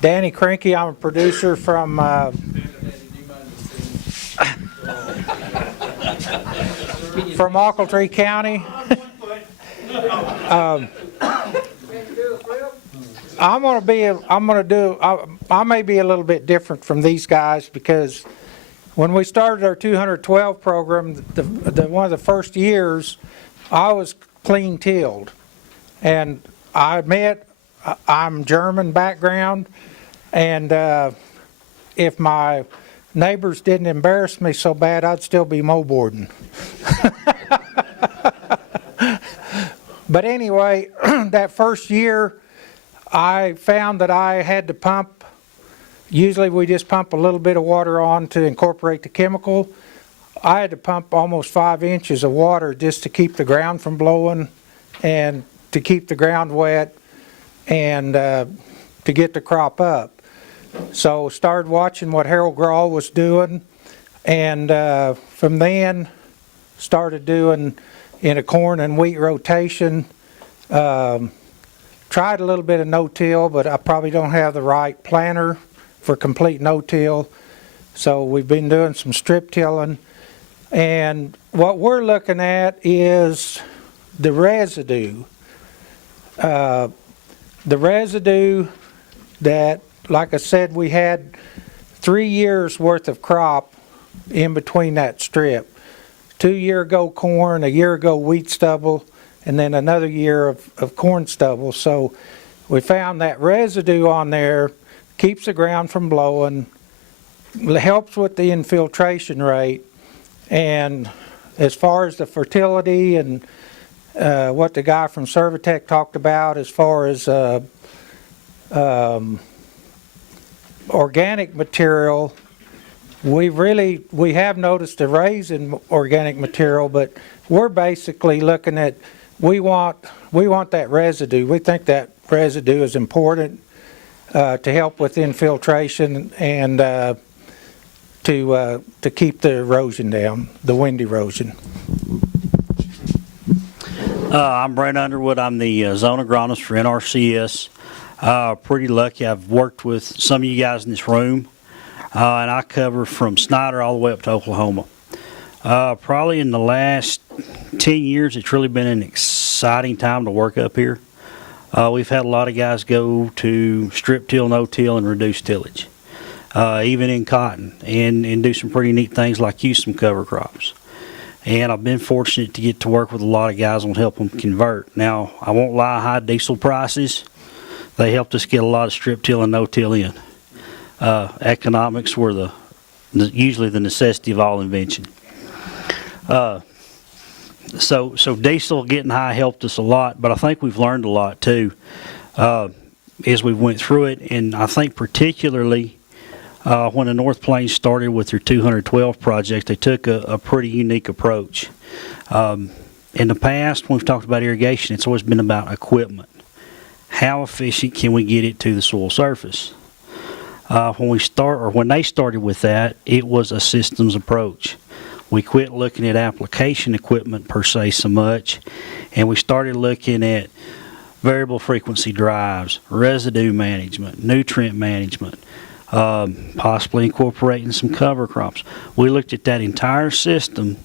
Danny Cranky. I'm a producer from from Ochiltree County. I may be a little bit different from these guys because when we started our 212 program, one of the first years, I was clean tilled, and I admit I'm German background, and if my neighbors didn't embarrass me so bad, I'd still be mowboarding. But anyway, that first year, I found that I had to pump. Usually we just pump a little bit of water on to incorporate the chemical. I had to pump almost 5 inches of water just to keep the ground from blowing and to keep the ground wet and to get the crop up. So started watching what Harold Grawl was doing, and from then started doing in a corn and wheat rotation. Tried a little bit of no-till, but I probably don't have the right planter for complete no-till. So we've been doing some strip tilling. And what we're looking at is the residue. The residue that, like I said, we had 3 years worth of crop in between that strip. 2 years ago corn, a year ago wheat stubble, and then another year of corn stubble. So we found that residue on there keeps the ground from blowing, helps with the infiltration rate, and as far as the fertility and what the guy from Servitech talked about as far as organic material, we have noticed a raise in organic material, but we're basically looking at we want that residue. We think that residue is important to help with infiltration and to keep the erosion down, the wind erosion. I'm Brent Underwood. I'm the zone agronomist for NRCS. Pretty lucky. I've worked with some of you guys in this room, and I cover from Snyder all the way up to Oklahoma. Probably in the last 10 years, it's really been an exciting time to work up here. We've had a lot of guys go to strip till, no-till, and reduced tillage, even in cotton, and do some pretty neat things like use some cover crops. And I've been fortunate to get to work with a lot of guys on help them convert. Now, I won't lie, high diesel prices, they helped us get a lot of strip till and no-till in. Economics were usually the necessity of all invention. So diesel getting high helped us a lot, but I think we've learned a lot too as we went through it. And I think particularly when the North Plains started with their 212 project, they took a pretty unique approach. In the past, when we've talked about irrigation, it's always been about equipment. How efficient can we get it to the soil surface? When they started with that, it was a systems approach. We quit looking at application equipment per se so much, and we started looking at variable frequency drives, residue management, nutrient management, possibly incorporating some cover crops. We looked at that entire system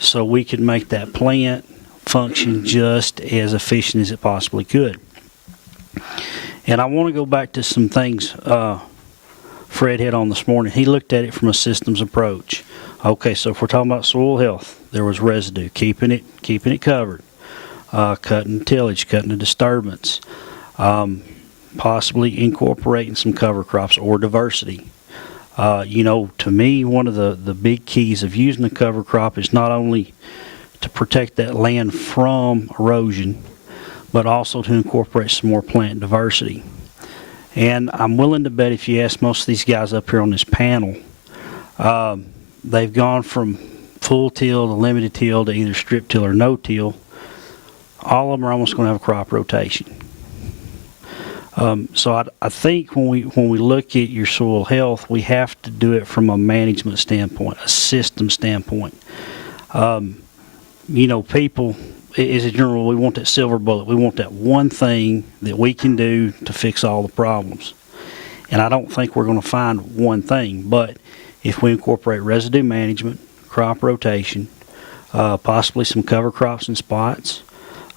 so we could make that plant function just as efficient as it possibly could. And I want to go back to some things Fred hit on this morning. He looked at it from a systems approach. Okay, so if we're talking about soil health, there was residue, keeping it covered, cutting tillage, cutting the disturbance, possibly incorporating some cover crops or diversity. To me, one of the big keys of using a cover crop is not only to protect that land from erosion, but also to incorporate some more plant diversity. And I'm willing to bet if you ask most of these guys up here on this panel, they've gone from full till to limited till to either strip till or no till. All of them are almost going to have a crop rotation. So I think when we look at your soil health, we have to do it from a management standpoint, a system standpoint. People as a general, we want that silver bullet. We want that one thing that we can do to fix all the problems. And I don't think we're going to find one thing, but if we incorporate residue management, crop rotation, possibly some cover crops and spots,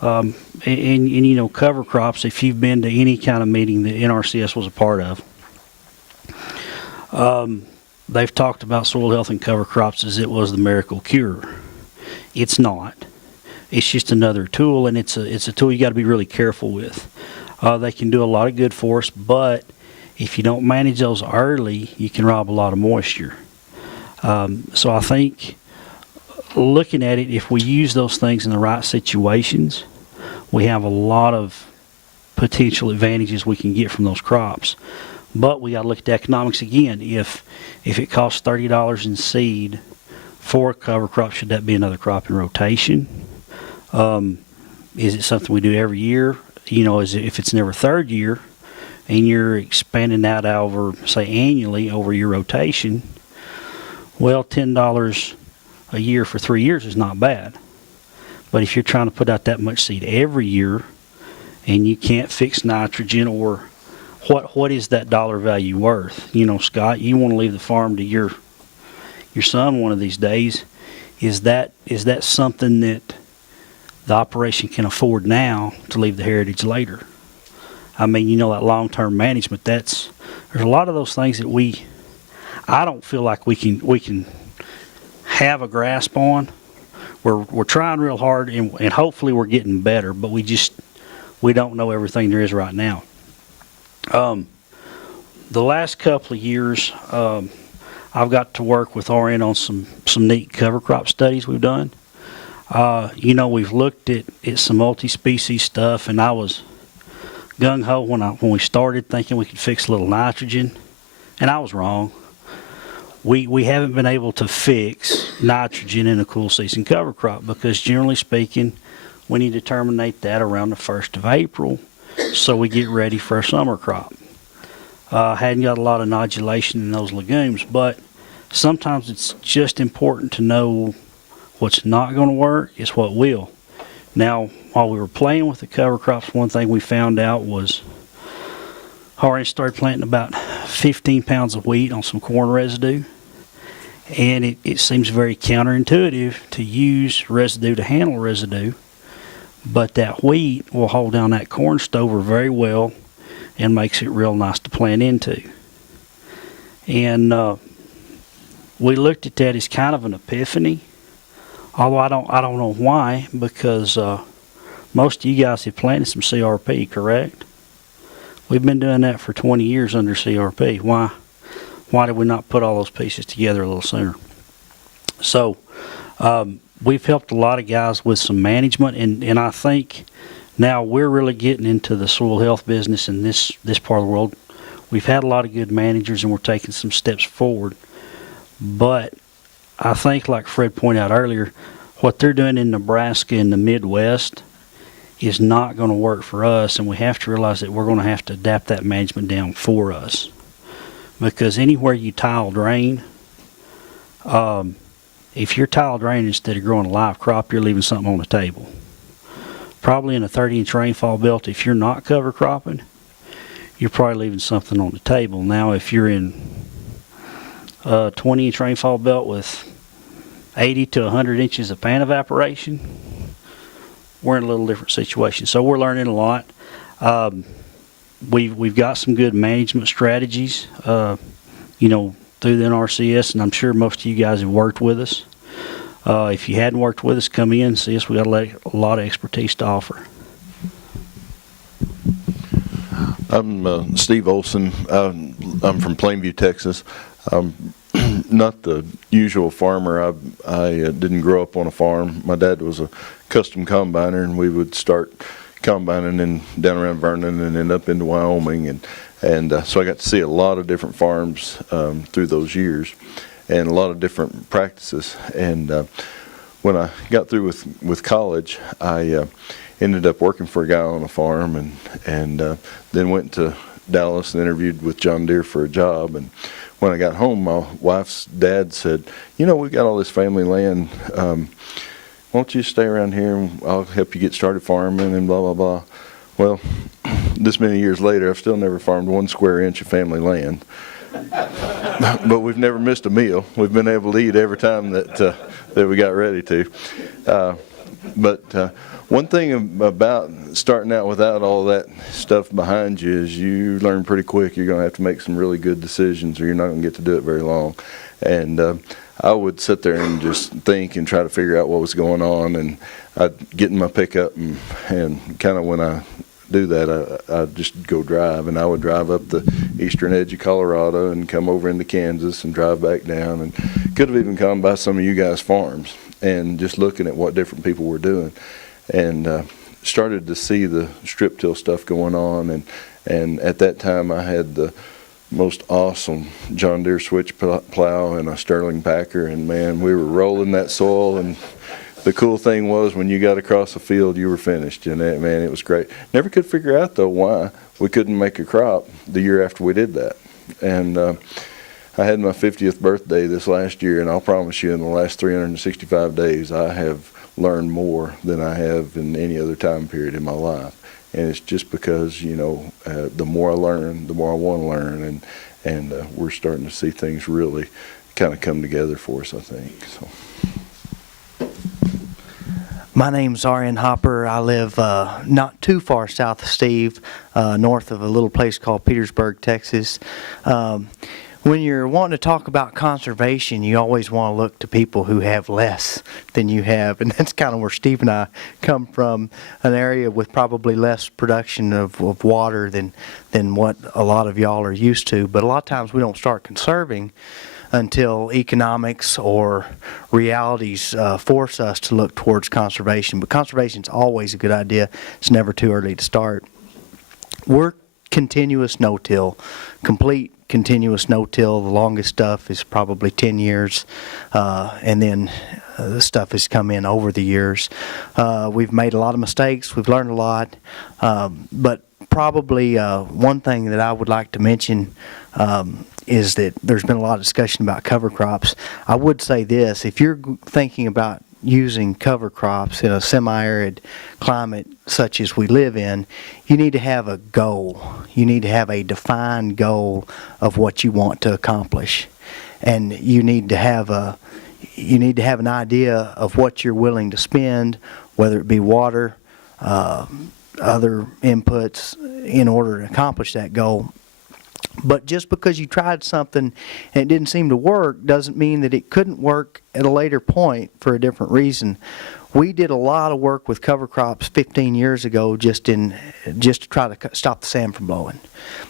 and you know, cover crops, if you've been to any kind of meeting that NRCS was a part of, they've talked about soil health and cover crops as it was the miracle cure. It's not. It's just another tool, and it's a tool you got to be really careful with. They can do a lot of good for us, but if you don't manage those early, you can rob a lot of moisture. So I think looking at it, if we use those things in the right situations, we have a lot of potential advantages we can get from those crops. But we got to look at the economics again. If it costs $30 in seed for a cover crop, should that be another crop in rotation? Is it something we do every year? You know, if it's in every third year and you're expanding that over, say, annually over your rotation, well, $10 a year for 3 years is not bad. But if you're trying to put out that much seed every year and you can't fix nitrogen, or what is that dollar value worth? You know, Scott, you want to leave the farm to your son one of these days. Is that something that the operation can afford now to leave the heritage later? I mean, you know, that long-term management, there's a lot of those things that I don't feel like we can have a grasp on. We're trying real hard, and hopefully we're getting better, but we don't know everything there is right now. The last couple of years, I've got to work with RN on some neat cover crop studies we've done. You know, we've looked at some multi-species stuff, and I was gung-ho when we started, thinking we could fix a little nitrogen, and I was wrong. We haven't been able to fix nitrogen in a cool season cover crop, because generally speaking, we need to terminate that around the 1st of April so we get ready for a summer crop. Hadn't got a lot of nodulation in those legumes, but sometimes it's just important to know what's not going to work is what will. Now, while we were playing with the cover crops, one thing we found out was Hardy started planting about 15 pounds of wheat on some corn residue, and it seems very counterintuitive to use residue to handle residue, but that wheat will hold down that corn stover very well and makes it real nice to plant into. And we looked at that as kind of an epiphany, although I don't know why, because most of you guys have planted some CRP, correct? We've been doing that for 20 years under CRP. Why did we not put all those pieces together a little sooner? So we've helped a lot of guys with some management, and I think now we're really getting into the soil health business in this part of the world. We've had a lot of good managers, and we're taking some steps forward. But I think, like Fred pointed out earlier, what they're doing in Nebraska and the Midwest is not going to work for us, and we have to realize that we're going to have to adapt that management down for us. Because anywhere you tile drain, if you're tile draining instead of growing a live crop, you're leaving something on the table. Probably in a 30-inch rainfall belt, if you're not cover cropping, you're probably leaving something on the table. Now, if you're in a 20-inch rainfall belt with 80 to 100 inches of pan evaporation, we're in a little different situation. So we're learning a lot. We've got some good management strategies, you know, through the NRCS, and I'm sure most of you guys have worked with us. If you hadn't worked with us, come in and see us. We got a lot of expertise to offer. I'm Steve Olsen. I'm from Plainview, Texas. Not the usual farmer. I didn't grow up on a farm. My dad was a custom combiner, and we would start combining and down around Vernon and then up into Wyoming, and so I got to see a lot of different farms through those years, and a lot of different practices. And when I got through with college, I ended up working for a guy on a farm, and then went to Dallas and interviewed with John Deere for a job. And when I got home, my wife's dad said, "You know, we've got all this family land. why don't you stay around here and I'll help you get started farming and blah, blah, blah. Well, this many years later, I've still never farmed 1 square inch of family land. But we've never missed a meal. We've been able to eat every time that we got ready to. But one thing about starting out without all that stuff behind you is you learn pretty quick you're going to have to make some really good decisions or you're not going to get to do it very long. And I would sit there and just think and try to figure out what was going on, and I'd get in my pickup and kind of when I do that, I'd just go drive, and I would drive up the eastern edge of Colorado and come over into Kansas and drive back down, and could have even come by some of you guys' farms and just looking at what different people were doing, and started to see the strip till stuff going on, and at that time I had the most awesome John Deere switch plow and a Sterling Packer, and man, we were rolling that soil, and the cool thing was when you got across the field, you were finished, and man, it was great. Never could figure out though why we couldn't make a crop the year after we did that. And I had my 50th birthday this last year, and I'll promise you in the last 365 days, I have learned more than I have in any other time period in my life. And it's just because, you know, the more I learn, the more I want to learn, and we're starting to see things really kind of come together for us, I think. So. My name's R.N. Hopper. I live not too far south of Steve, north of a little place called Petersburg, Texas. When you're wanting to talk about conservation, you always want to look to people who have less than you have, and that's kind of where Steve and I come from, an area with probably less production of water than what a lot of y'all are used to. But a lot of times we don't start conserving until economics or realities force us to look towards conservation. But conservation is always a good idea. It's never too early to start. We're continuous no-till, complete continuous no-till. The longest stuff is probably 10 years, and then the stuff has come in over the years. We've made a lot of mistakes. We've learned a lot, but probably one thing that I would like to mention is that there's been a lot of discussion about cover crops. I would say this: if you're thinking about using cover crops in a semi-arid climate such as we live in, you need to have a goal. You need to have a defined goal of what you want to accomplish, and you need to have an idea of what you're willing to spend, whether it be water, other inputs, in order to accomplish that goal. But just because you tried something and it didn't seem to work doesn't mean that it couldn't work at a later point for a different reason. We did a lot of work with cover crops 15 years ago just to try to stop the sand from blowing.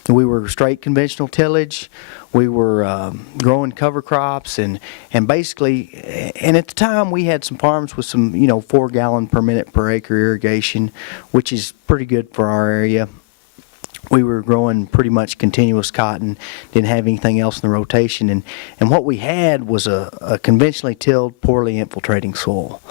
We were straight conventional tillage. We were growing cover crops and basically, and at the time we had some farms with some 4 gallon per minute per acre irrigation, which is pretty good for our area. We were growing pretty much continuous cotton, didn't have anything else in the rotation, and what we had was a conventionally tilled, poorly infiltrating soil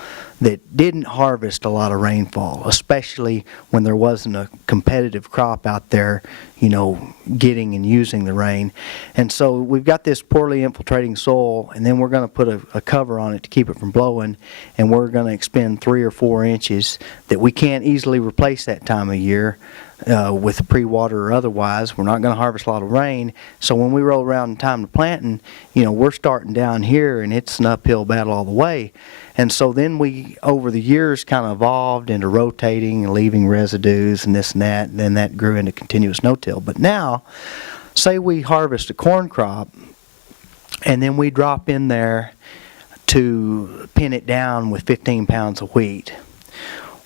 that didn't harvest a lot of rainfall, especially when there wasn't a competitive crop out there, getting and using the rain. And so we've got this poorly infiltrating soil, and then we're going to put a cover on it to keep it from blowing, and we're going to expend 3 or 4 inches that we can't easily replace that time of year. With pre-water or otherwise, we're not going to harvest a lot of rain. So when we roll around in time to planting, we're starting down here and it's an uphill battle all the way. And so then we, over the years, kind of evolved into rotating and leaving residues and this and that, and then that grew into continuous no-till. But now, say we harvest a corn crop and then we drop in there to pin it down with 15 pounds of wheat.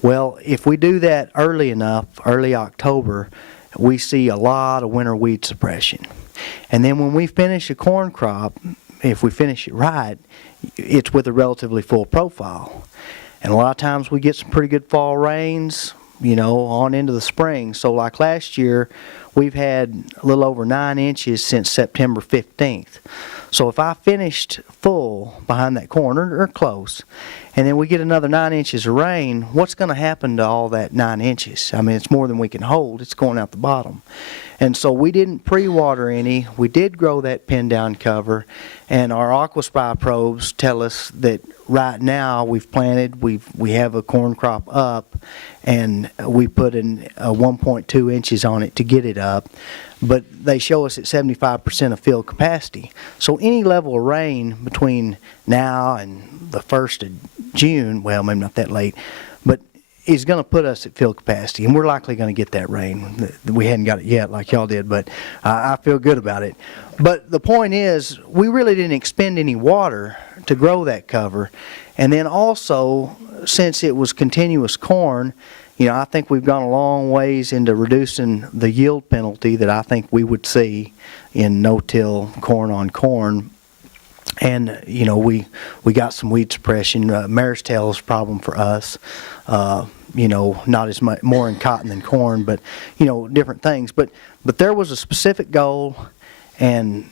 Well, if we do that early enough, early October, we see a lot of winter weed suppression. And then when we finish a corn crop, if we finish it right, it's with a relatively full profile. And a lot of times we get some pretty good fall rains, on into the spring. So like last year, we've had a little over 9 inches since September 15th. So if I finished full behind that corn, or close, and then we get another 9 inches of rain, what's going to happen to all that 9 inches? I mean, it's more than we can hold. It's going out the bottom. And so we didn't pre-water any. We did grow that pin down cover, and our AquaSpy probes tell us that right now we've planted, we have a corn crop up, and we put in 1.2 inches on it to get it up, but they show us at 75% of field capacity. So any level of rain between now and the 1st of June, well, maybe not that late, but is going to put us at field capacity, and we're likely going to get that rain. We hadn't got it yet like y'all did, but I feel good about it. But the point is, we really didn't expend any water to grow that cover. And then also, since it was continuous corn, you know, I think we've gone a long ways into reducing the yield penalty that I think we would see in no-till corn on corn. And, you know, we got some weed suppression. Mare's tail is a problem for us. You know, not as much, more in cotton than corn, but, you know, different things. But there was a specific goal, and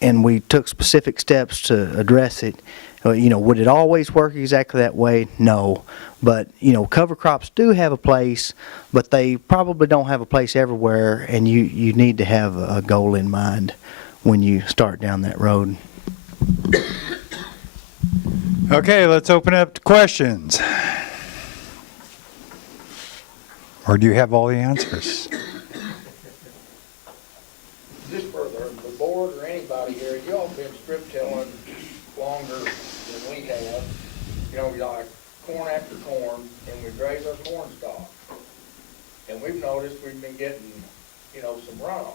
we took specific steps to address it. You know, would it always work exactly that way? No. But, you know, cover crops do have a place, but they probably don't have a place everywhere, and you need to have a goal in mind when you start down that road. Okay, let's open up to questions. Or do you have all the answers? Just for the board or anybody here, y'all been strip tilling longer than we have. You know, like corn after corn, and we graze our corn stalk. And we've noticed we've been getting, you know, some runoff.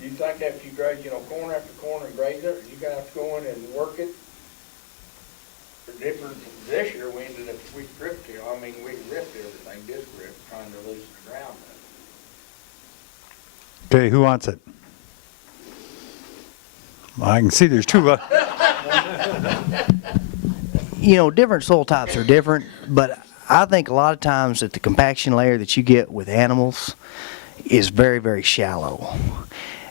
Do you think after you graze, you know, corn after corn and graze it, you're gonna have to go in and work it? For different, this year we ended up, we strip till, I mean, we ripped everything, disc rip, trying to loosen the ground up. Okay, who wants it? I can see there's two. You know, different soil types are different, but I think a lot of times that the compaction layer that you get with animals is very, very shallow.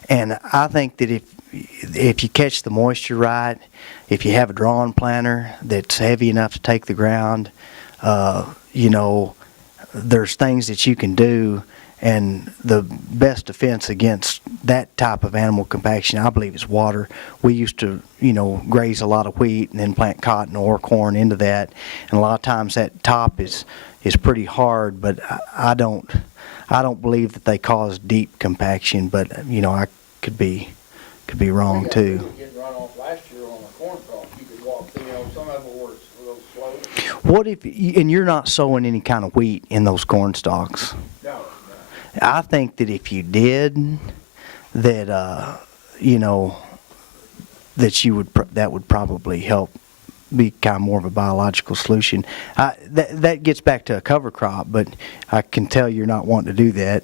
And I think that if you catch the moisture right, if you have a drawn planter that's heavy enough to take the ground, you know, there's things that you can do. And the best defense against that type of animal compaction, I believe, is water. We used to, you know, graze a lot of wheat and then plant cotton or corn into that. And a lot of times that top is pretty hard, but I don't believe that they cause deep compaction. But, you know, I could be wrong too. Getting runoff last year on a corn crop, you could walk through, you know, some of them were a little slow. What if, and you're not sowing any kind of wheat in those corn stalks? No. I think that if you did, that you know, that you would that would probably help be kind of more of a biological solution. That gets back to a cover crop, but I can tell you're not wanting to do that.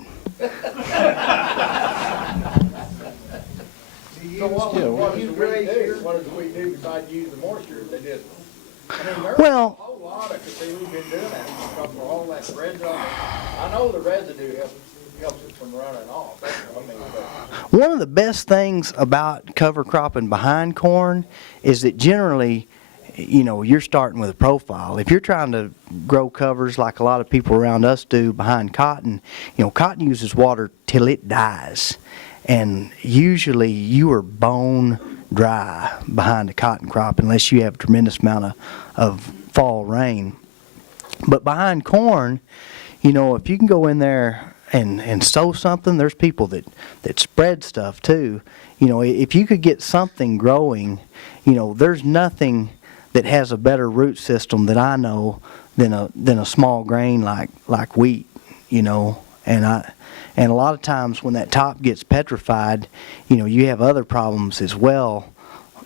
So what does we do besides use the moisture if they did? I mean, there's Well, a whole lot of, because we've been doing that because of all that residue. I know the residue helps it from running off. That's what I mean. But one of the best things about cover cropping behind corn is that generally, you know, you're starting with a profile. If you're trying to grow covers like a lot of people around us do behind cotton, you know, cotton uses water till it dies. And usually you are bone dry behind a cotton crop unless you have a tremendous amount of fall rain. But behind corn, you know, if you can go in there and sow something, there's people that spread stuff too. You know, if you could get something growing, you know, there's nothing that has a better root system that I know than a small grain like wheat, you know. And a lot of times when that top gets petrified, you know, you have other problems as well,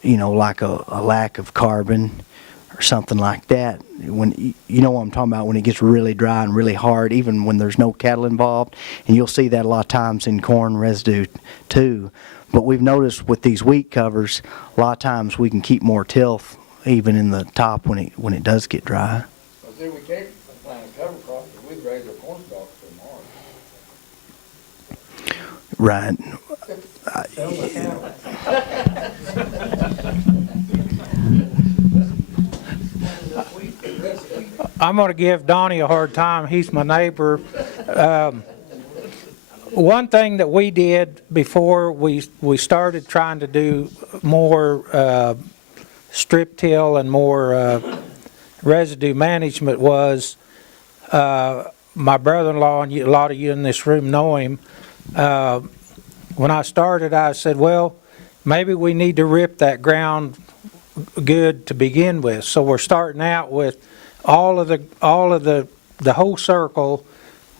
you know, like a lack of carbon or something like that. When you know what I'm talking about, when it gets really dry and really hard, even when there's no cattle involved, and you'll see that a lot of times in corn residue too. But we've noticed with these wheat covers, a lot of times we can keep more tilth even in the top when it does get dry. well, see, we can't plant a cover crop because we raise our corn stalks so hard. Right. I'm going to give Donnie a hard time. He's my neighbor. One thing that we did before we started trying to do more strip till and more residue management was, my brother-in-law, and a lot of you in this room know him, when I started, I said, well, maybe we need to rip that ground good to begin with. So we're starting out with all of the whole circle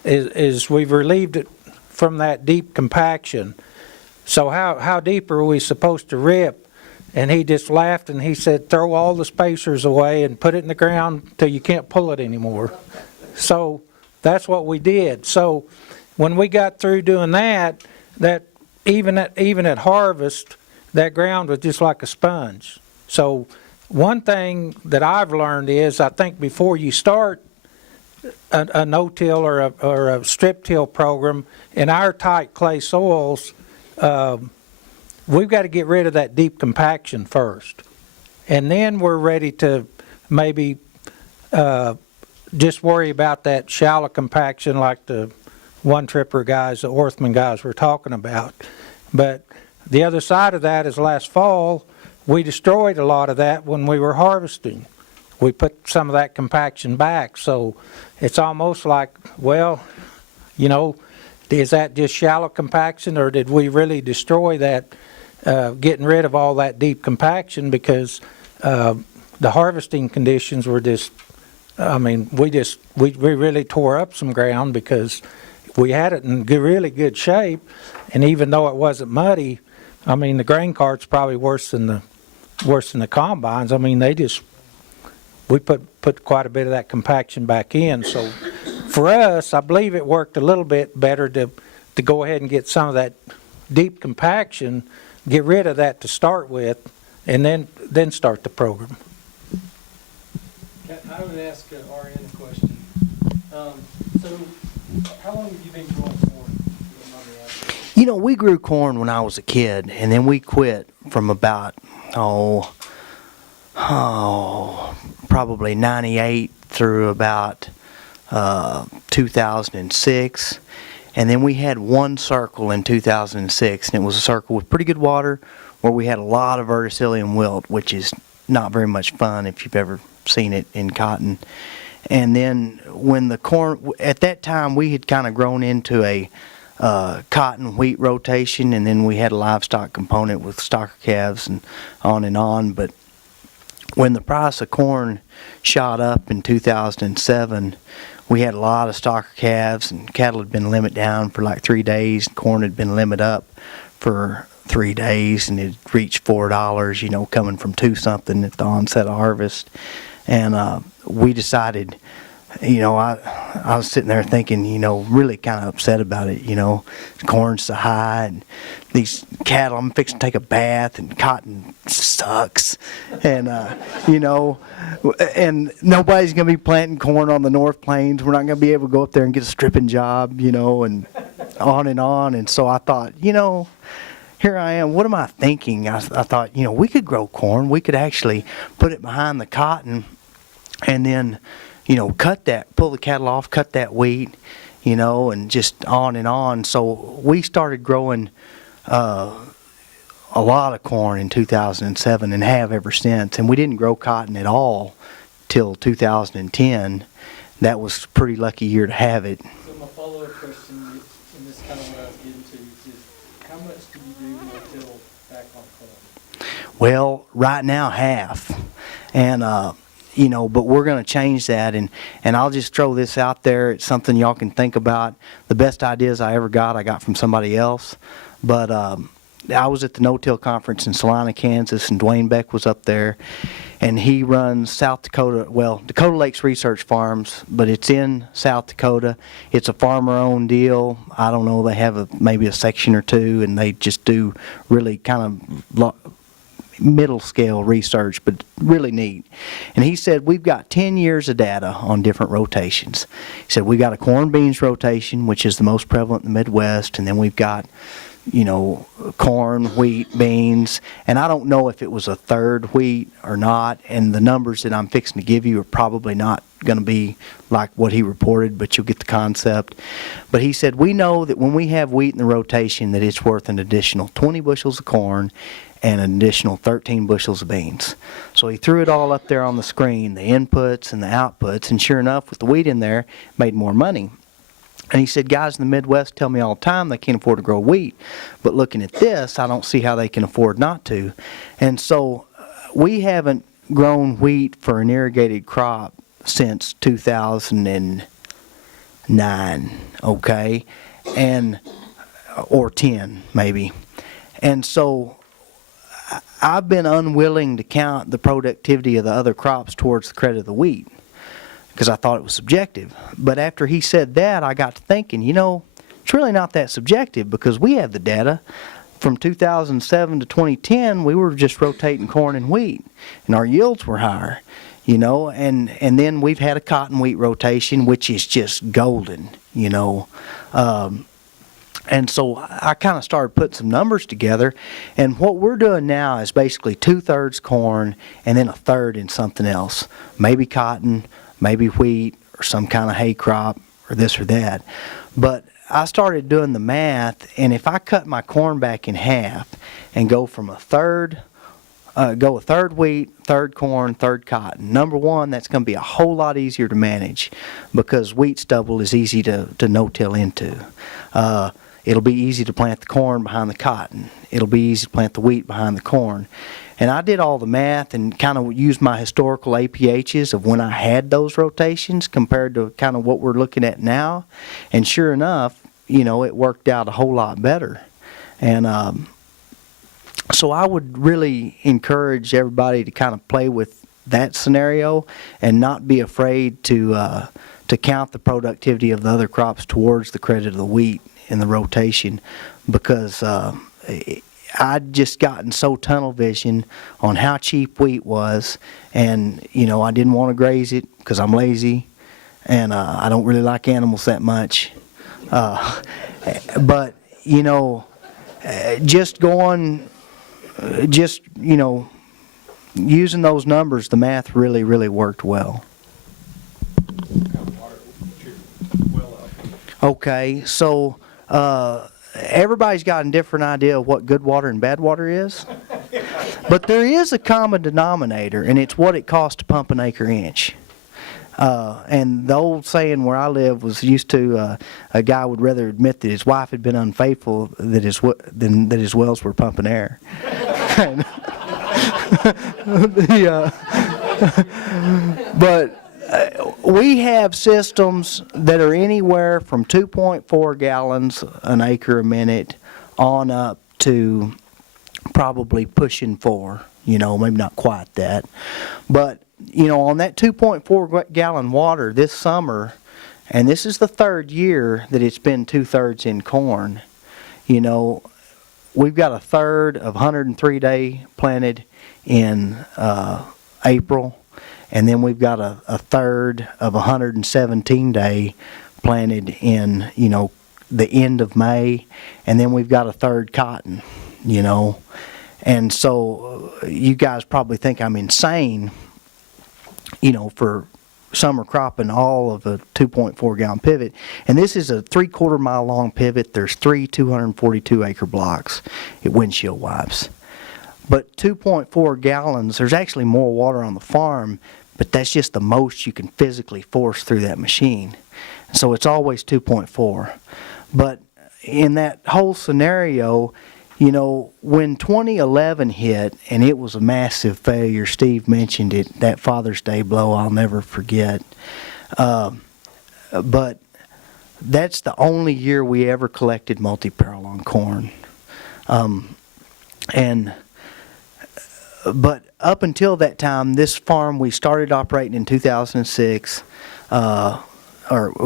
is we've relieved it from that deep compaction. So how deep are we supposed to rip? And he just laughed and he said, throw all the spacers away and put it in the ground till you can't pull it anymore. So that's what we did. So when we got through doing that even at harvest, that ground was just like a sponge. So one thing that I've learned is, I think before you start a no-till or a strip-till program, in our tight clay soils, we've got to get rid of that deep compaction first. And then we're ready to maybe just worry about that shallow compaction like the one-tripper guys, the Orthman guys were talking about. But the other side of that is last fall, we destroyed a lot of that when we were harvesting. We put some of that compaction back. So it's almost like, well, you know, is that just shallow compaction, or did we really destroy that, getting rid of all that deep compaction? Because the harvesting conditions were just, I mean, we really tore up some ground because we had it in really good shape. And even though it wasn't muddy, I mean, the grain cart's probably worse than the combines. I mean, we put quite a bit of that compaction back in. So for us, I believe it worked a little bit better to go ahead and get some of that deep compaction, get rid of that to start with, and then start the program. I would ask RN a question. So how long have you been growing corn? You know, we grew corn when I was a kid, and then we quit from about, probably 98 through about 2006. And then we had one circle in 2006, and it was a circle with pretty good water where we had a lot of verticillium wilt, which is not very much fun if you've ever seen it in cotton. And then when the corn, at that time we had kind of grown into a cotton wheat rotation, and then we had a livestock component with stocker calves and on. But when the price of corn shot up in 2007, we had a lot of stocker calves, and cattle had been limit down for like 3 days, and corn had been limit up for 3 days, and it reached $4, you know, coming from 2 something at the onset of harvest. And we decided, you know, I was sitting there thinking, you know, really kind of upset about it, you know, corn's so high, and these cattle, I'm fixing to take a bath, and cotton sucks, and, you know, and nobody's going to be planting corn on the North Plains. We're not going to be able to go up there and get a stripping job, you know, and on. And so I thought, you know, here I am, what am I thinking? I thought, you know, we could grow corn. We could actually put it behind the cotton, and then, you know, pull the cattle off, cut that wheat, you know, and just on. So we started growing a lot of corn in 2007 and have ever since. And we didn't grow cotton at all till 2010. That was a pretty lucky year to have it. So my follow-up question, and this is kind of what I was getting to, is how much do you do no-till back on corn? Well, right now, half. And, you know, but we're going to change that, and I'll just throw this out there. It's something y'all can think about. The best ideas I ever got, I got from somebody else. But I was at the No-Till Conference in Salina, Kansas, and Dwayne Beck was up there, and he runs Dakota Lakes Research Farms, but it's in South Dakota. It's a farmer-owned deal. I don't know, they have maybe a section or two, and they just do really kind of middle scale research, but really neat. And he said, we've got 10 years of data on different rotations. He said, we got a corn beans rotation, which is the most prevalent in the Midwest, and then we've got corn, wheat, beans, and I don't know if it was a third wheat or not, and the numbers that I'm fixing to give you are probably not going to be like what he reported, but you'll get the concept. But he said, we know that when we have wheat in the rotation that it's worth an additional 20 bushels of corn and an additional 13 bushels of beans. So he threw it all up there on the screen, the inputs and the outputs, and sure enough, with the wheat in there, made more money. And he said, guys in the Midwest tell me all the time they can't afford to grow wheat, but looking at this, I don't see how they can afford not to. And so we haven't grown wheat for an irrigated crop since 2009, okay, or 10 maybe. And so I've been unwilling to count the productivity of the other crops towards the credit of the wheat, because I thought it was subjective. But after he said that, I got to thinking, it's really not that subjective, because we have the data. From 2007 to 2010, we were just rotating corn and wheat, and our yields were higher, and then we've had a cotton wheat rotation, which is just golden, and so I kind of started putting some numbers together, and what we're doing now is basically 2/3 corn and then 1/3 in something else, maybe cotton, maybe wheat, or some kind of hay crop, or this or that. But I started doing the math, and if I cut my corn back in half and go from a third wheat, third corn, third cotton, number one, that's going to be a whole lot easier to manage, because wheat stubble is easy to no-till into. It'll be easy to plant the corn behind the cotton. It'll be easy to plant the wheat behind the corn. And I did all the math and kind of used my historical APHs of when I had those rotations compared to kind of what we're looking at now. And sure enough, it worked out a whole lot better. And so I would really encourage everybody to kind of play with that scenario and not be afraid to count the productivity of the other crops towards the credit of the wheat in the rotation, because I'd just gotten so tunnel vision on how cheap wheat was, and I didn't want to graze it because I'm lazy, and I don't really like animals that much. But using those numbers, the math really, really worked well. Okay, so everybody's got a different idea of what good water and bad water is. But there is a common denominator, and it's what it costs to pump an acre inch. And the old saying where I live was used to a guy would rather admit that his wife had been unfaithful than that his wells were pumping air. But we have systems that are anywhere from 2.4 gallons an acre a minute on up to probably pushing 4, maybe not quite that. But, on that 2.4 gallon water this summer, and this is the third year that it's been 2/3 in corn, we've got a third of 103-day planted in April. And then we've got a third of 117-day planted in, the end of May. And then we've got a third cotton, And so you guys probably think I'm insane, for summer cropping all of a 2.4 gallon pivot. And this is a 3/4 mile long pivot. There's 3 242 acre blocks at windshield wipes. But 2.4 gallons, there's actually more water on the farm, but that's just the most you can physically force through that machine. So it's always 2.4. But in that whole scenario, when 2011 hit, and it was a massive failure, Steve mentioned it, that Father's Day blow I'll never forget. But that's the only year we ever collected multi-peril on corn. But up until that time, this farm, we started operating in 2006. Our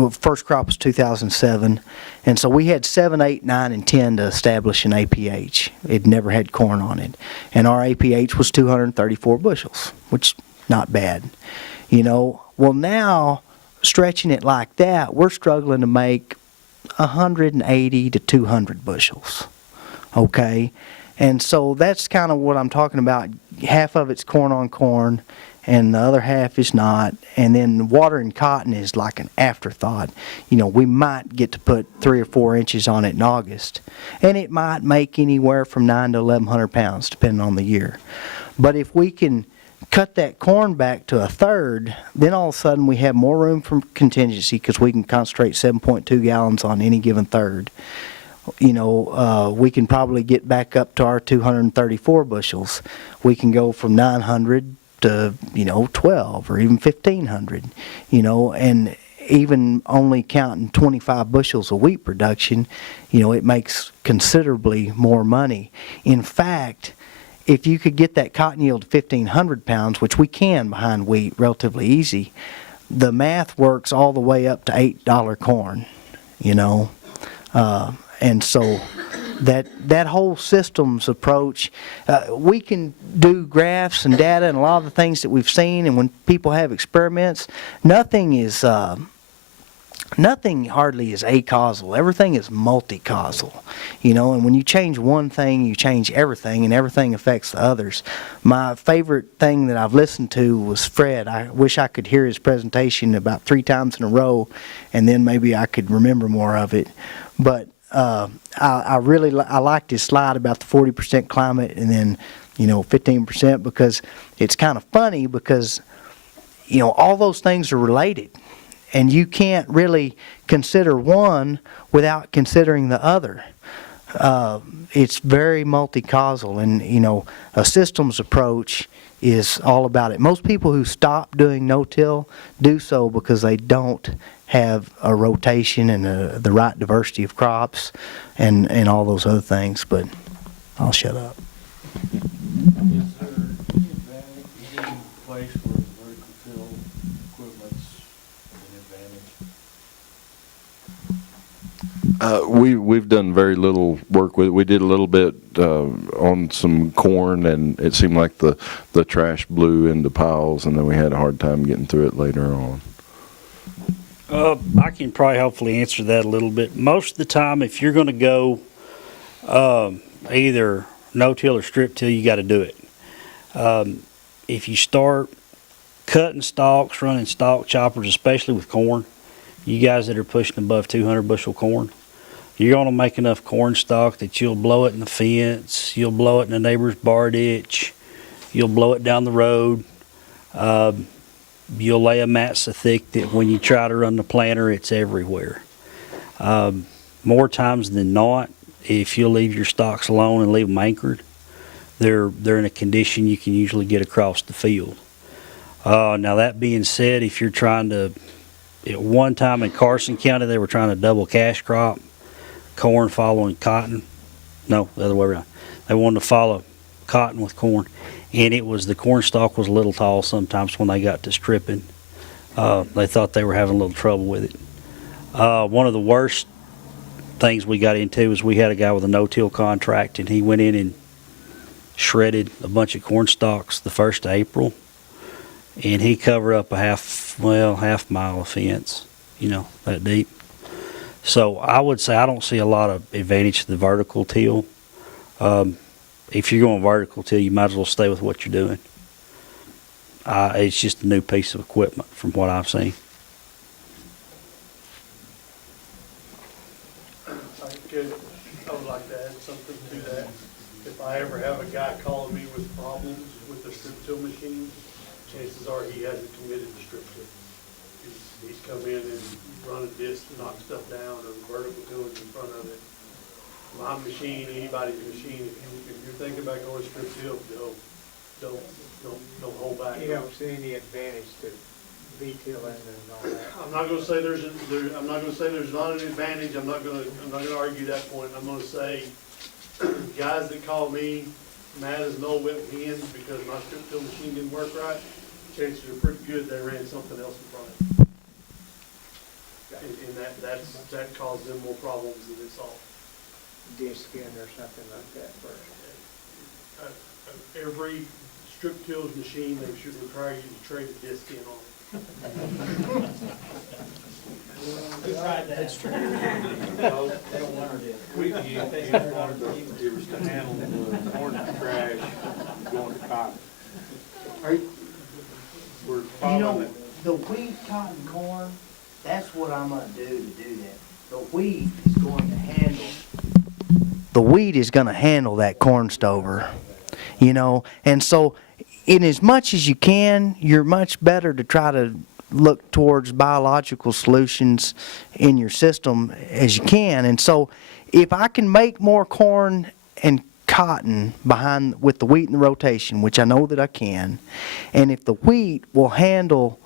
first crop was 2007. And so we had 7, 8, 9, and 10 to establish an APH. It never had corn on it. And our APH was 234 bushels, which not bad. Well, now, stretching it like that, we're struggling to make 180 to 200 bushels. okay? And so that's kind of what I'm talking about. Half of it's corn on corn, and the other half is not. And then watering cotton is like an afterthought. You know, we might get to put 3 or 4 inches on it in August, and it might make anywhere from 9 to 1,100 pounds, depending on the year. But if we can cut that corn back to a third, then all of a sudden we have more room for contingency because we can concentrate 7.2 gallons on any given third. You know, we can probably get back up to our 234 bushels. We can go from 900 to, you know, 12 or even 1,500, you know, and even only counting 25 bushels of wheat production, you know, it makes considerably more money. In fact, if you could get that cotton yield to 1,500 pounds, which we can behind wheat relatively easy, the math works all the way up to $8 corn, you know. And so that whole systems approach, we can do graphs and data and a lot of the things that we've seen, and when people have experiments, nothing hardly is acausal. Everything is multi-causal, you know, and when you change one thing, you change everything, and everything affects the others. My favorite thing that I've listened to was Fred. I wish I could hear his presentation about 3 times in a row, and then maybe I could remember more of it. But I liked his slide about the 40% climate and then, you know, 15%, because it's kind of funny because, you know, all those things are related. And you can't really consider one without considering the other. It's very multi-causal, and, you know, a systems approach is all about it. Most people who stop doing no-till do so because they don't have a rotation and the right diversity of crops and all those other things, but I'll shut up. Is there any advantage, any place where vertical till equipment's an advantage? We've done very little work with it. We did a little bit on some corn, and it seemed like the trash blew into piles, and then we had a hard time getting through it later on. I can probably hopefully answer that a little bit. Most of the time, if you're going to go either no-till or strip-till, you got to do it. If you start cutting stalks, running stalk choppers, especially with corn, you guys that are pushing above 200 bushel corn, you're going to make enough corn stalk that you'll blow it in the fence, you'll blow it in the neighbor's bar ditch, you'll blow it down the road. You'll lay a mat so thick that when you try to run the planter, it's everywhere. More times than not, if you'll leave your stalks alone and leave them anchored, they're in a condition you can usually get across the field. Now that being said, if you're trying to, at one time in Carson County, they were trying to double cash crop, corn following cotton. No, the other way around. They wanted to follow cotton with corn. And it was, the corn stalk was a little tall sometimes when they got to stripping. They thought they were having a little trouble with it. One of the worst things we got into is we had a guy with a no-till contract, and he went in and shredded a bunch of corn stalks the 1st of April, and he covered up a half mile of fence, you know, that deep. So I would say I don't see a lot of advantage to the vertical till. If you're going vertical till, you might as well stay with what you're doing. It's just a new piece of equipment from what I've seen. I would like to add something to that. If I ever have a guy calling me with problems with the strip till machine, chances are he hasn't committed to strip till. He's come in and run a disc, knock stuff down, or vertical tillage in front of it. My machine, anybody's machine, if you're thinking about going strip till, don't hold back. You don't see any advantage to V-tilling and all that? I'm not gonna say there's not an advantage. I'm not gonna argue that point. I'm gonna say, guys that call me mad as an old whip hen because my strip till machine didn't work right, chances are pretty good they ran something else in front of it. And that caused them more problems than it solved. Disc in or something like that first. Every strip tillage machine, they should require you to trade a disc in on it. Who tried that? That's true. We can use these to handle the orange trash going to cotton. We're You following know, it. the wheat, cotton, corn, that's what I'm gonna do to do that. The wheat is going to handle. The wheat is gonna handle that corn stover, you know, and so in as much as you can, you're much better to try to look towards biological solutions in your system as you can. And so if I can make more corn and cotton behind with the wheat in the rotation, which I know that I can, and if the wheat will handle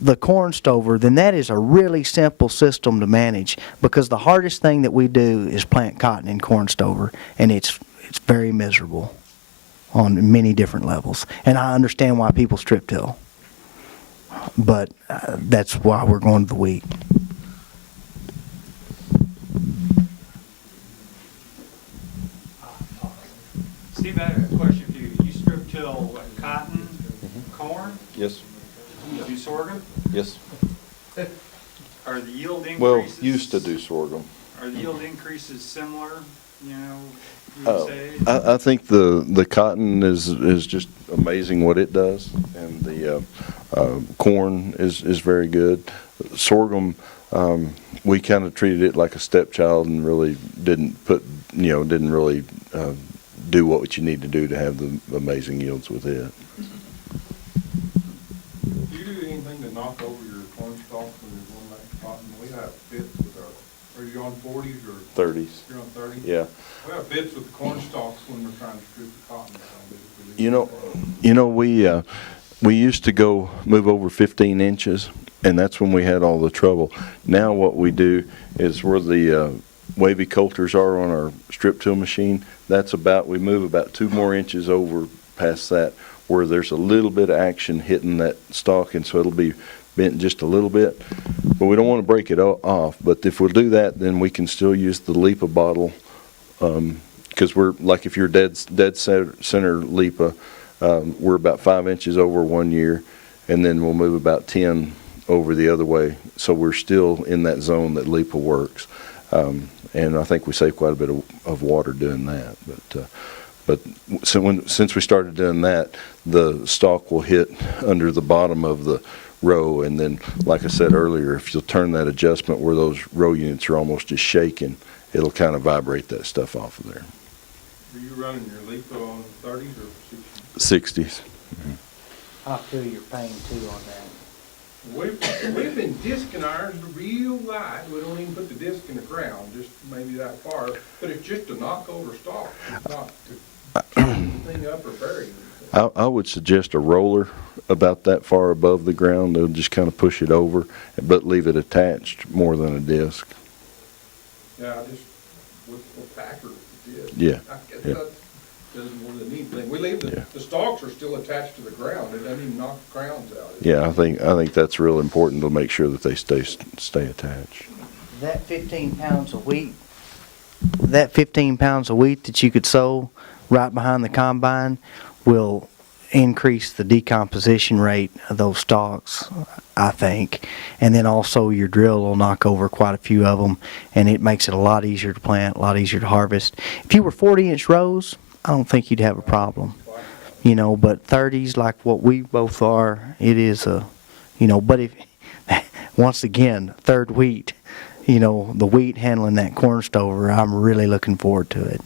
the corn stover, then that is a really simple system to manage, because the hardest thing that we do is plant cotton and corn stover, and it's very miserable on many different levels. And I understand why people strip till, but that's why we're going to the wheat. Steve, I have a question for you. You strip till what, cotton, corn? Yes, You do sorghum? yes. Are the yield increases? Well, used to do sorghum. Are the yield increases similar, you know, you Oh, would say? I think the cotton is just amazing what it does, and the corn is very good. Sorghum, we kind of treated it like a stepchild and really didn't really do what you need to do to have the amazing yields with it. Do you do anything to knock over your corn stalks when you're going back to cotton? We have bits with our, are you on 40s or? 30s. You're on 30s? Yeah. We have bits with the corn stalks when we're trying to strip the cotton down. We used to move over 15 inches, and that's when we had all the trouble. Now what we do is where the wavy coulters are on our strip till machine, we move about 2 more inches over past that, where there's a little bit of action hitting that stalk, and so it'll be bent just a little bit. But we don't want to break it off. But if we'll do that, then we can still use the LIPA bottle, because we're like, if you're dead center LIPA, we're about 5 inches over 1 year, and then we'll move about 10 over the other way. So we're still in that zone that LIPA works. And I think we save quite a bit of water doing that. But since we started doing that, the stalk will hit under the bottom of the row, and then, like I said earlier, if you'll turn that adjustment where those row units are almost just shaking, it'll kind of vibrate that stuff off of there. Are you running your LIPA on 30s or 60s. I feel your pain too on that. 60s? We've been disking ours real wide. We don't even put the disc in the ground, just maybe that far. But it's just a knockover stalk. It's not to keep anything up or bury anything. I would suggest a roller about that far above the ground. They'll just kind of push it over, but leave it attached more than a disc. Yeah, just with packer with the disc. Yeah, I guess yeah. that's more than anything. We leave Yeah. the stalks are still attached to the ground. It doesn't even knock the crowns out. Yeah, I think that's real important to make sure that they stay attached. That 15 pounds of wheat, that you could sow right behind the combine will increase the decomposition rate of those stalks, I think. And then also your drill will knock over quite a few of them, and it makes it a lot easier to plant, a lot easier to harvest. If you were 40-inch rows, I don't think you'd have a problem. You know, but 30s, like what we both are, it is but if, once again, third wheat, the wheat handling that corn stover, I'm really looking forward to it.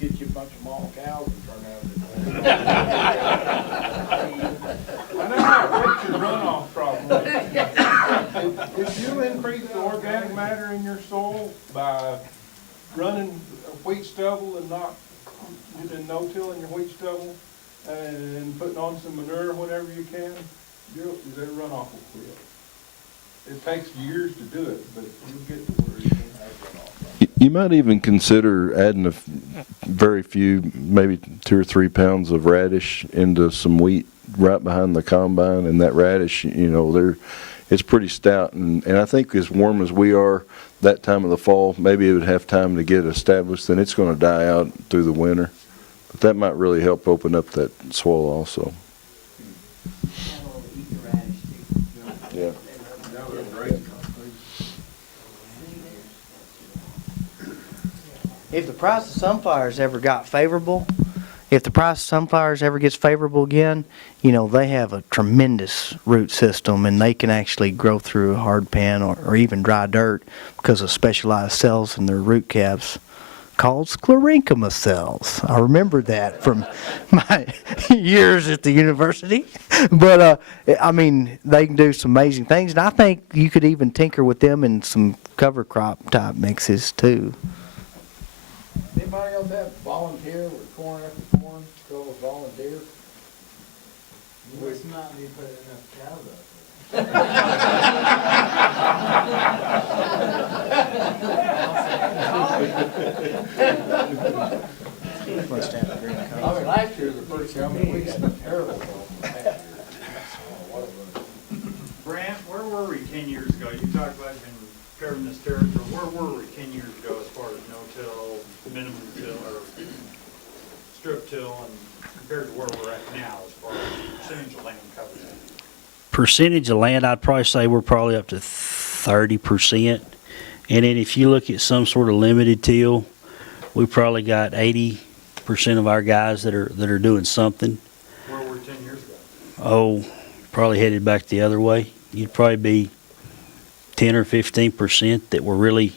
Get you a bunch of mall cows and turn out. I know how to fix your runoff problem. If you increase the organic matter in your soil by running wheat stubble and not using no-till in your wheat stubble and putting on some manure whenever you can, their runoff will quit. It takes years to do it, but you'll get to where you can have runoff. You might even consider adding a very few, maybe 2 or 3 pounds of radish into some wheat right behind the combine, and that radish, it's pretty stout, and I think as warm as we are that time of the fall, maybe it would have time to get established, then it's going to die out through the winter. But that might really help open up that soil also. Yeah. That was great. If the price of sunflowers ever got favorable, if the price of sunflowers ever gets favorable again, you know, they have a tremendous root system and they can actually grow through a hard pan or even dry dirt because of specialized cells in their root caps called sclerenchyma cells. I remember that from my years at the university. But, I mean, they can do some amazing things. And I think you could even tinker with them in some cover crop type mixes too. Anybody else have volunteer with corn after corn, call us volunteer? You must not be putting enough cows up Must have a green I mean, last year, the first year, I mean, we had a terrible problem. Brent, where were we 10 years ago? You talked about in covering this territory. Where were we 10 years ago as far as no-till, minimum till, or strip till, and compared to where we're at now as far as percentage of land covered? Percentage of land, I'd probably say we're probably up to 30%. And then if you look at some sort of limited till, we probably got 80% of our guys that are doing something. Where were we 10 years ago? Oh, probably headed back the other way. You'd probably be 10 or 15% that were really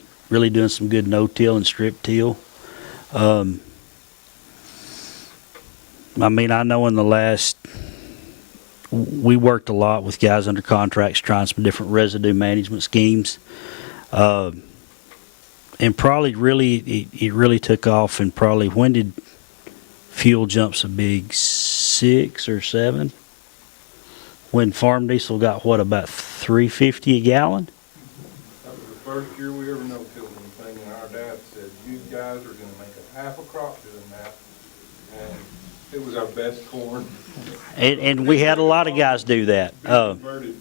doing some good no-till and strip till. I mean, I know in the last, we worked a lot with guys under contracts trying some different residue management schemes. And probably it really took off, and probably, when did fuel jump so big? 6 or 7? When farm diesel got, what, about $3.50 a gallon? That was the first year we ever no-tilled anything, and our dad said, you guys are gonna make a half a crop doing that. And it was our best corn. And we had a lot of guys do that. Converted.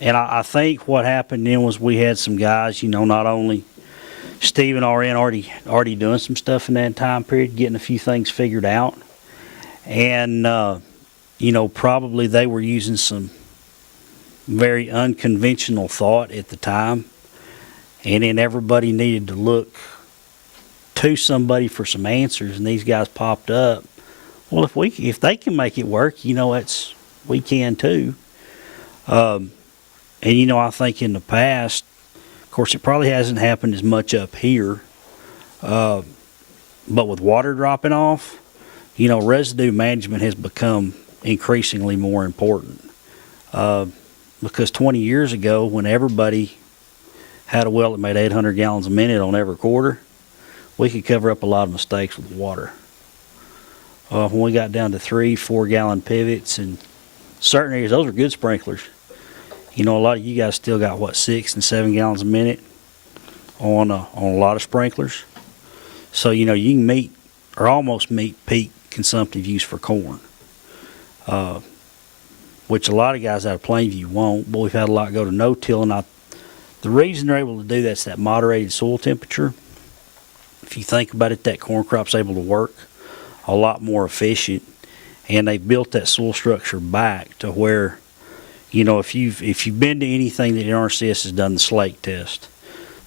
And I think what happened then was we had some guys, you know, not only Steve and RN already doing some stuff in that time period, getting a few things figured out. And, you know, probably they were using some very unconventional thought at the time. And then everybody needed to look to somebody for some answers, and these guys popped up. Well, if they can make it work, you know, we can too. And, you know, I think in the past, of course, it probably hasn't happened as much up here, but with water dropping off, you know, residue management has become increasingly more important. Because 20 years ago, when everybody had a well that made 800 gallons a minute on every quarter, we could cover up a lot of mistakes with water. When we got down to 3-4 gallon pivots and certain areas, those are good sprinklers. You know, a lot of you guys still got, what, 6 and 7 gallons a minute on a lot of sprinklers. So, you know, you can meet or almost meet peak consumptive use for corn, which a lot of guys out of Plainview won't, but we've had a lot go to no-till. And the reason they're able to do that's that moderated soil temperature. If you think about it, that corn crop's able to work a lot more efficient, and they've built that soil structure back to where, you know, if you've been to anything that NRCS has done the slake test,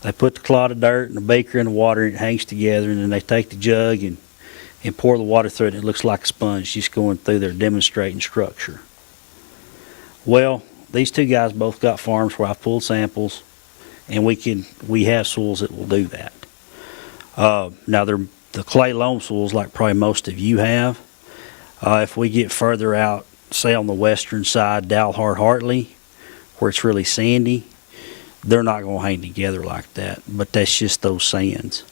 they put the clod of dirt and the beaker in the water and it hangs together, and then they take the jug and pour the water through it, and it looks like a sponge just going through there demonstrating structure. Well, these two guys both got farms where I've pulled samples, and we have soils that will do that. Now they're the clay loam soils like probably most of you have. If we get further out, say on the western side, Dalhart, Hartley, where it's really sandy, they're not going to hang together like that. But that's just those sands.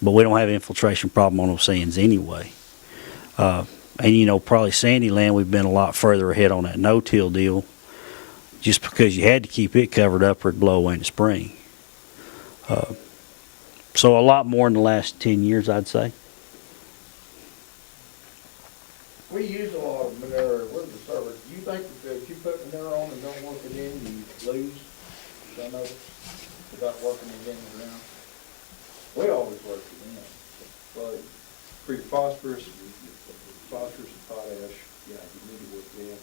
But we don't have an infiltration problem on those sands anyway. And you know, probably sandy land, we've been a lot further ahead on that no-till deal, just because you had to keep it covered up or it'd blow away in the spring. So a lot more in the last 10 years, I'd say. We use a lot of manure. What is the service? Do you think that if you put manure on and don't work it in, you lose some of it without working it in the ground? We always work it in. But for your phosphorus and potash, yeah, you need to work it in.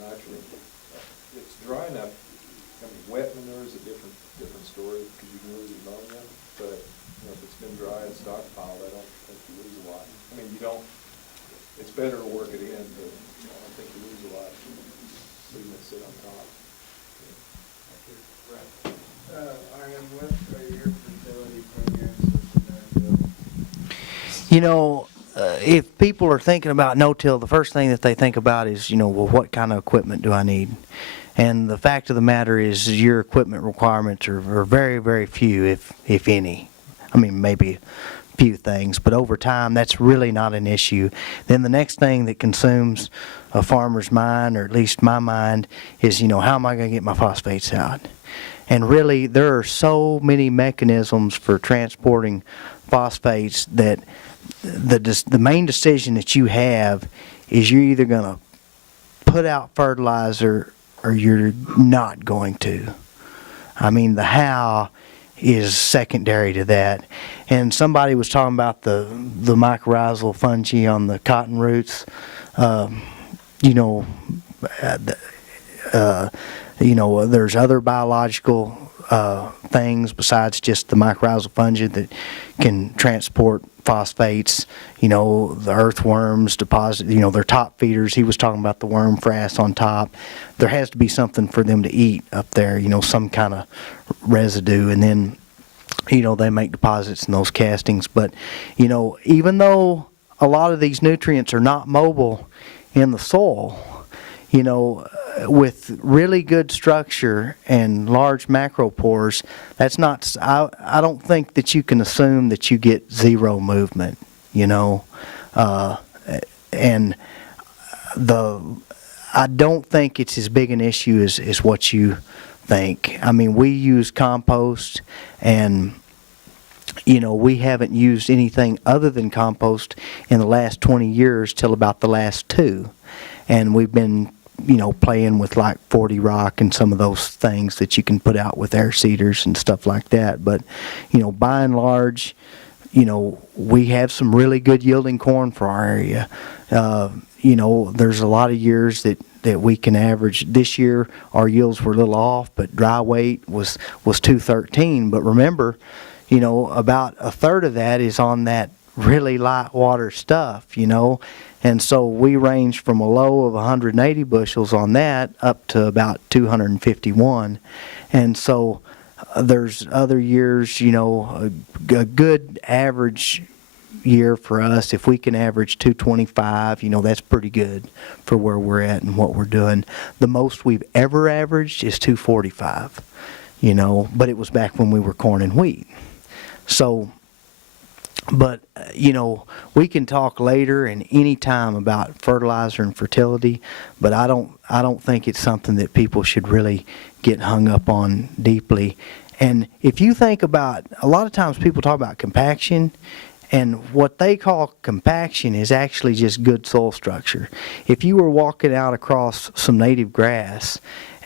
Nitrogen, it's dry enough. I mean, wet manure is a different story because you can lose ammonia. But if it's been dry and stockpiled, I don't think you lose a lot. I mean, you don't, it's better to work it in, but I don't think you lose a lot leaving it sit on top. Iron, what's your fertility programs with no-till? You know, if people are thinking about no-till, the first thing that they think about is, well, what kind of equipment do I need? And the fact of the matter is your equipment requirements are very, very few, if any. I mean, maybe a few things, but over time, that's really not an issue. Then the next thing that consumes a farmer's mind, or at least my mind, is, how am I going to get my phosphates out? And really, there are so many mechanisms for transporting phosphates that the main decision that you have is you're either going to put out fertilizer or you're not going to. I mean, the how is secondary to that. And somebody was talking about the mycorrhizal fungi on the cotton roots. There's other biological things besides just the mycorrhizal fungi that can transport phosphates. The earthworms deposit, they're top feeders. He was talking about the worm frass on top. There has to be something for them to eat up there, some kind of residue, and then, they make deposits in those castings. But, even though a lot of these nutrients are not mobile in the soil, with really good structure and large macropores, that's not, I don't think that you can assume that you get zero movement, and I don't think it's as big an issue as what you think. I mean, we use compost, and we haven't used anything other than compost in the last 20 years till about the last 2. And we've been playing with like 40 rock and some of those things that you can put out with air seeders and stuff like that. But, by and large, we have some really good yielding corn for our area. There's a lot of years that we can average. This year, our yields were a little off, but dry weight was 213. But remember, about a third of that is on that really light water stuff, And so we range from a low of 180 bushels on that up to about 251. And so there's other years, a good average year for us, if we can average 225, that's pretty good for where we're at and what we're doing. The most we've ever averaged is 245, but it was back when we were corn and wheat. So, but, we can talk later and any time about fertilizer and fertility, but I don't think it's something that people should really get hung up on deeply. And if you think about, a lot of times people talk about compaction, and what they call compaction is actually just good soil structure. If you were walking out across some native grass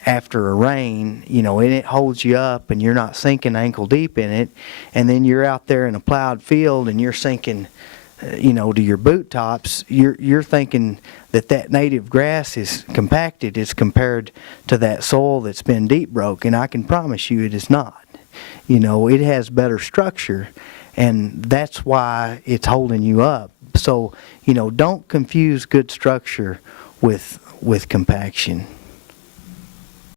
after a rain, and it holds you up and you're not sinking ankle deep in it, and then you're out there in a plowed field and you're sinking, to your boot tops, you're thinking that native grass is compacted as compared to that soil that's been deep broke, and I can promise you it is not. It has better structure, and that's why it's holding you up. So, don't confuse good structure with compaction.